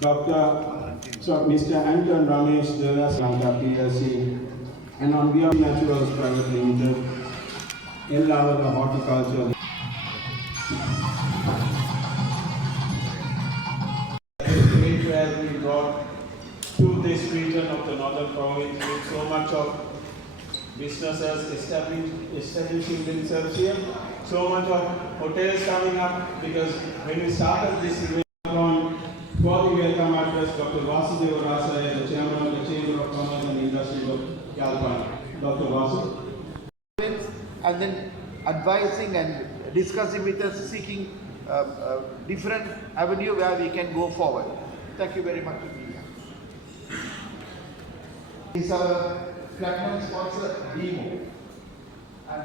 Mr. Anton Ramesh Deva Lanka PLC, and on behalf of Naturals Private Limited, Ellava Horticulture. It has been brought to this region of the northern province with so much of businesses establishing themselves here, so much of hotels coming up, because when we started this event for the welcome address, Dr. Vasudeva Rasaya, the Chairman of the Chamber of Commerce and Industry of Yalpan. Dr. Vasu. And then advising and discussing with us, seeking different avenue where we can go forward. Thank you very much. This is our platinum sponsor, Demo. And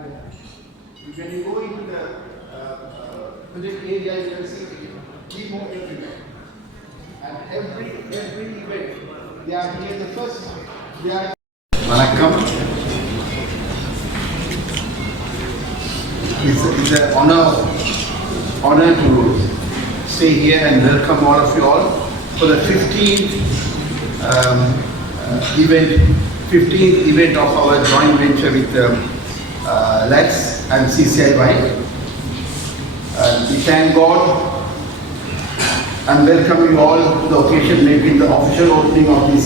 when you go into the project area, you can see Demo everywhere. And every event, they are here the first. They are. Vanakkam. It's an honor to stay here and welcome all of you all for the 15th event of our joint venture with LEX and CCIY. We thank God and welcome you all to the occasion, making the official opening of this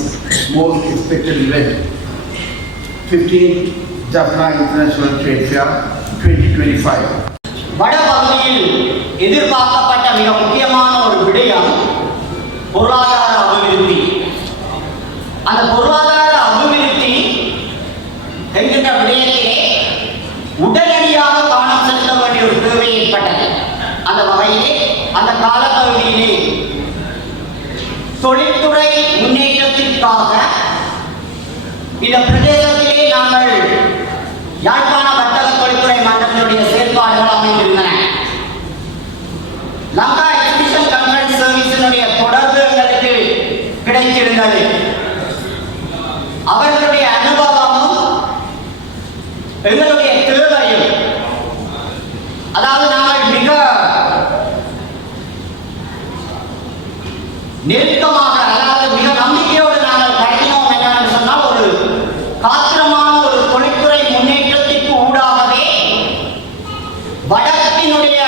most expected event, 15th Jaffna International Trade Fair 2025. வடபகுதியில் எதிர்பார்க்கப்பட்ட மிக முக்கியமான ஒரு விடயம் பொருளாதார அபிவிருத்தி. அந்த பொருளாதார அபிவிருத்தி என்கின்ற விடயத்திலே உடனடியாக கவனம் செலுத்த வேண்டிய ஒரு தேவை ஏற்பட்டது. அந்த வகையிலே அந்த காலப்பகுதியிலே தொழில்துறை முன்னேற்றத்திற்காக இந்த பிரதேசத்திலே நாங்கள் யாழ்ப்பாண வர்த்தக தொழில்துறை மன்றத்தினுடைய செயல்பாடுகள் அமைந்திருந்தன. லங்கா எக்ஸிபிஷன் கன்ஃபரன்ஸ் சர்வீஸினுடைய தொடர்பு எங்களுக்கு கிடைத்திருந்தது. அவர்களுடைய அனுபவமும் எங்களுடைய தேவையும், அதாவது நாங்கள் மிக நெருக்கமாக, அதாவது மிக நம்பிக்கையோடு நாங்கள் கருதினோம் என்னவென்று சொன்னால், ஒரு காத்திரமான ஒரு தொழில்துறை முன்னேற்றத்திற்கு ஊடாகவே வடக்கினுடைய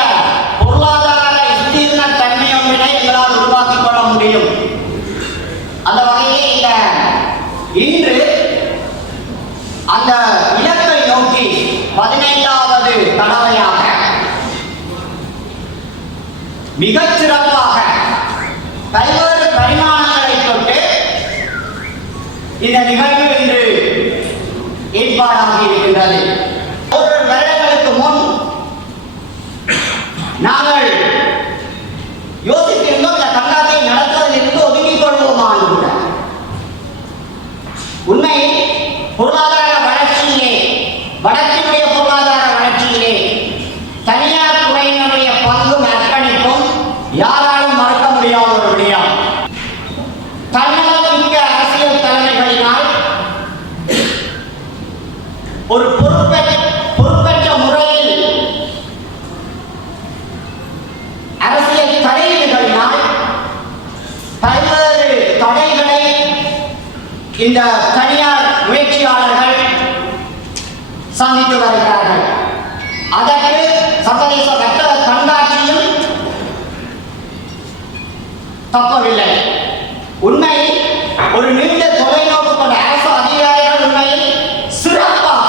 பொருளாதார விஸ்தீர்ண தன்மை ஒன்றினை எங்களால் உருவாக்கிக் கொள்ள முடியும். அந்த வகையிலே இன்று அந்த இலக்கை நோக்கி 15வது தடவையாக மிகச் சிறப்பாக பல்வேறு பரிமாணங்களை தொட்டு இந்த நிகழ்வு இன்று ஏற்பாடாகி இருக்கின்றது. ஒரு வருடங்களுக்கு முன் நாங்கள் யோசித்திருந்தோம், இந்த கண்காட்சியை நடத்துவதிலிருந்து ஒதுங்கிக் கொள்வோமா கூட. உண்மையில் பொருளாதார வளர்ச்சியிலே, வடக்கினுடைய பொருளாதார வளர்ச்சியிலே தனியார் துறையினுடைய பங்கும் அர்ப்பணிப்பும் யாராலும் மறுக்க முடியாத ஒரு விடயம். தன்னலமிக்க அரசியல் தலைமைகளினால் ஒரு பொறுப்பற்ற முறையில் அரசியல் தலையீடுகளினால் பல்வேறு தடைகளை இந்த தனியார் முயற்சியாளர்கள் சந்தித்து வருகிறார்கள். அதற்கு சர்வதேச வர்த்தக கண்காட்சியும் தப்பவில்லை. உண்மையில் ஒரு நீண்ட தொலைநோக்கு கொண்ட அரசு அதிகாரிகள் உண்மையில் சிறப்பாக,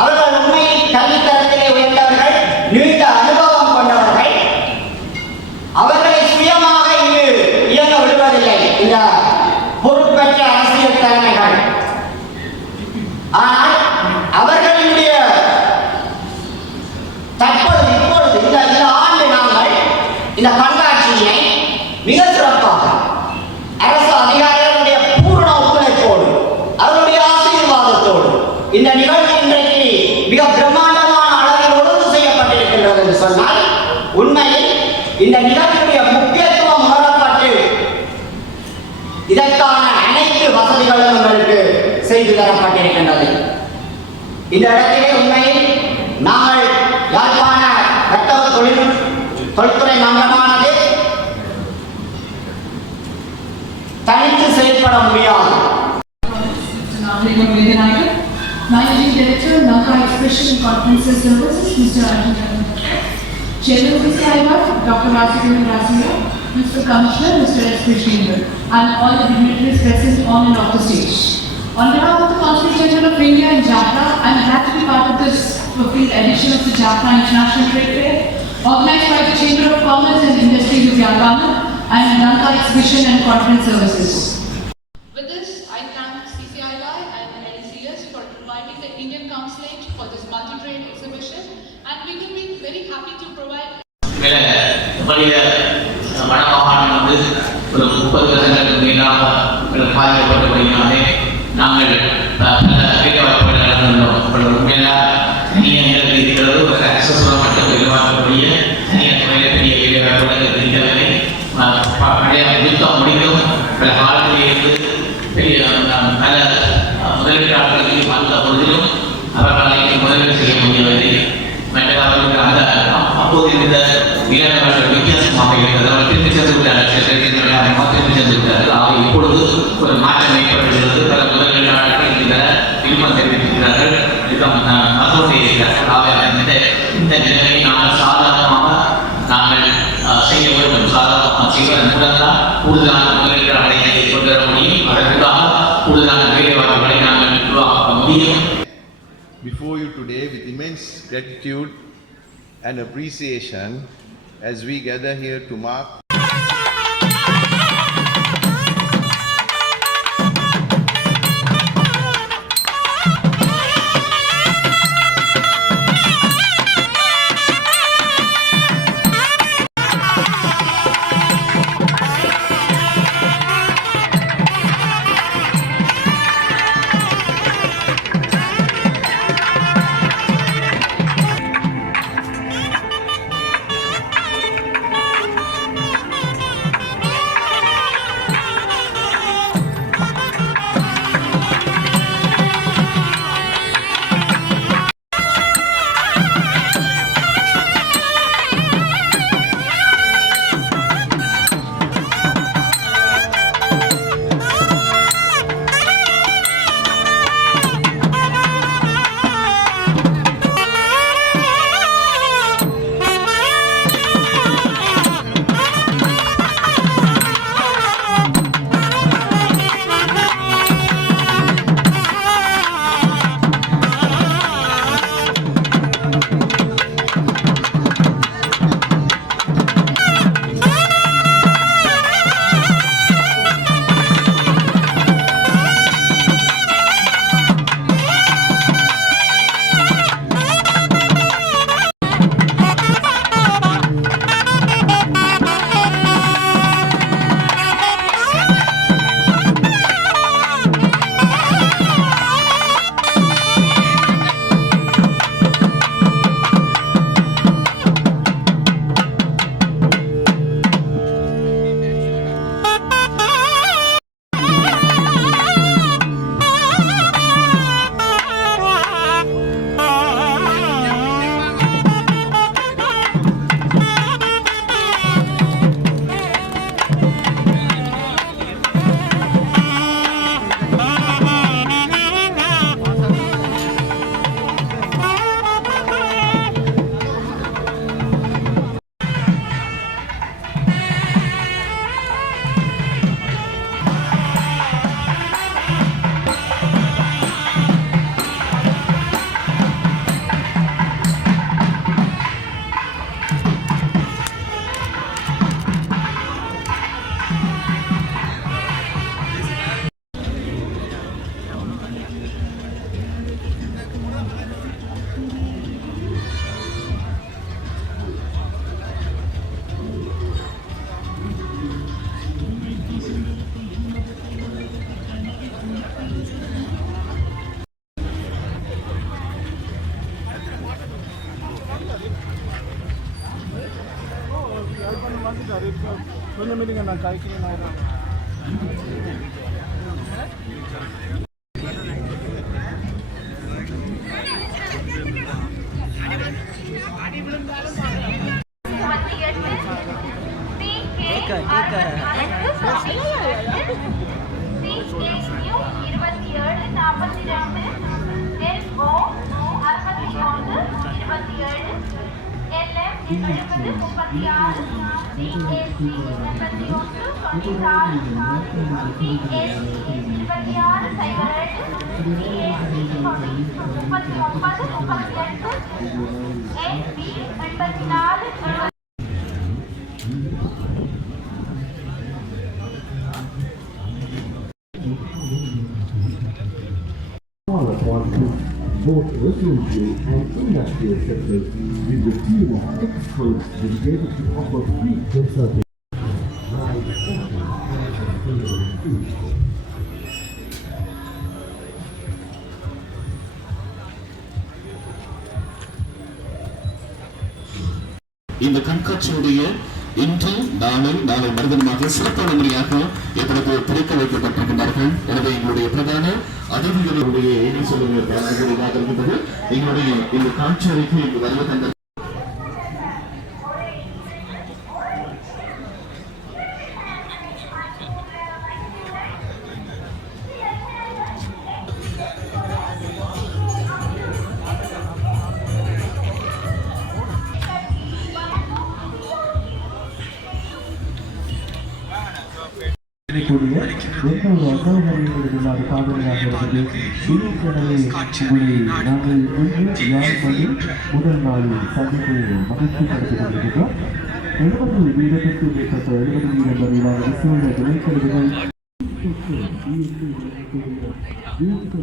அவர்கள் உண்மையில் கல்வித்தரத்திலே உயர்ந்தவர்கள், நீண்ட அனுபவம் கொண்டவர்கள், அவர்களை சுயமாக இங்கு இயங்க விடுவதில்லை இந்த பொறுப்பற்ற அரசியல் தலைமைகள். ஆனால் அவர்களுடைய இப்பொழுது இந்த ஆண்டு நாங்கள் இந்த கண்காட்சியினை மிக சிறப்பாக அரசு அதிகாரிகளுடைய பூரண ஒத்துழைப்போடு, அவருடைய ஆசீர்வாதத்தோடு இந்த நிகழ்வு இன்றைக்கு மிக பிரம்மாண்டமான அளவில் ஒழுங்கு செய்யப்பட்டிருக்கின்றது என்று சொன்னால், உண்மையில் இந்த நிகழ்வுடைய முக்கியத்துவம் உணரப்பட்டு இதற்கான அனைத்து வசதிகளும் உங்களுக்கு செய்து தரப்பட்டிருக்கின்றது. இந்த இடத்திலே உண்மையில் நாங்கள் யாழ்ப்பாண வர்த்தக தொழில்துறை மன்றமானது தனித்து செயல்பட முடியாது. Managing Director, Lanka Expression and Conferences Services, Mr. Arjun Charan. Chairman of the CIBA, Dr. Rasikiran Rasira, Mr. Commissioner, Mr. S. Krishnan, and all the dignitaries present on and off the stage. On behalf of the Consul General of India in Jakarta, I am glad to be part of this 15th edition of the Jakarta International Trade Fair, organized by the Chamber of Commerce and Industry of Yagana and Lanka Exhibition and Conference Services. With this, I thank CCII and LCS for inviting the Indian Consulate for this multi-trade exhibition, and we will be very happy to provide. வடமாகாணம் வந்து ஒரு 30 வருடங்களுக்கு மேலாக பாதிக்கப்பட்டபடியாலே நாங்கள் பல வேலைவாய்ப்புகளை இழந்துள்ளோம். உண்மையாக தனியாக இருக்கிறது ஒரு அக்சஸோட மட்டும் எதிர்பார்க்கக்கூடிய தனியார் துறையில் பெரிய வேலைவாய்ப்புகள் இருக்கவில்லை. பழைய முடிந்தும் பல காலத்திலிருந்து பெரிய பல முதலீட்டாளர்களுக்கு வந்த பொழுதிலும் அவர்களால் முதலீடு செய்ய முடியவில்லை. மற்ற அவர்களுக்கு அந்த அப்போது இருந்த இளைஞர்கள் வித்தியாசமாக இருந்தது. அவர் திரும்பி சென்று விட்டார்கள், திரும்பி சென்று விட்டார்கள். ஆக இப்பொழுது ஒரு மாற்றம் ஏற்படுகிறது. பல முதலீட்டாளர்கள் இந்த விருப்பம் தெரிவித்திருக்கிறார்கள், அதோடு இருக்கிறார்கள். ஆக இந்த நிலையை நாங்கள் சாதாரணமாக நாங்கள் செய்ய வேண்டும். சாதாரணமாக செய்வதன் மூலம்தான் கூடுதலான முதலீட்டாளர்களை கொண்டு வர முடியும். அதற்காக கூடுதலான வேலைவாய்ப்புகளை நாங்கள் உருவாக்க முடியும். Before you today with immense gratitude and appreciation as we gather here to mark Take her. call upon to both residential and industrial sectors with the team of experts dedicated to offer free consulting. இந்த கண்காட்சியுடைய இன்று நாளை மறுதினமாக சிறப்பான முறையாக இப்பொழுது திறக்க வைக்கப்பட்டிருக்கின்றார்கள். எனவே எங்களுடைய பிரதான அதிதிகளுடைய என்ன சொல்லுங்கள் இருக்கின்றது. எங்களுடைய இந்த காட்சி அறைக்கு இங்கு வருகை தந்த கூடிய எந்த ஒரு அசௌகரியங்களும் இல்லாத சாதனையாக இருந்தது. இனிக்கடலை உங்களை நாங்கள் இன்று யாழ்ப்பாணி முதல் நாள் சந்திப்பு மகிழ்ச்சி படுத்திக் கொண்டிருக்கிறோம். 70 வீதத்திற்கு மேற்பட்ட 70 வீதம் வரையிலான விசேட விளைச்சல்கள் வீட்டு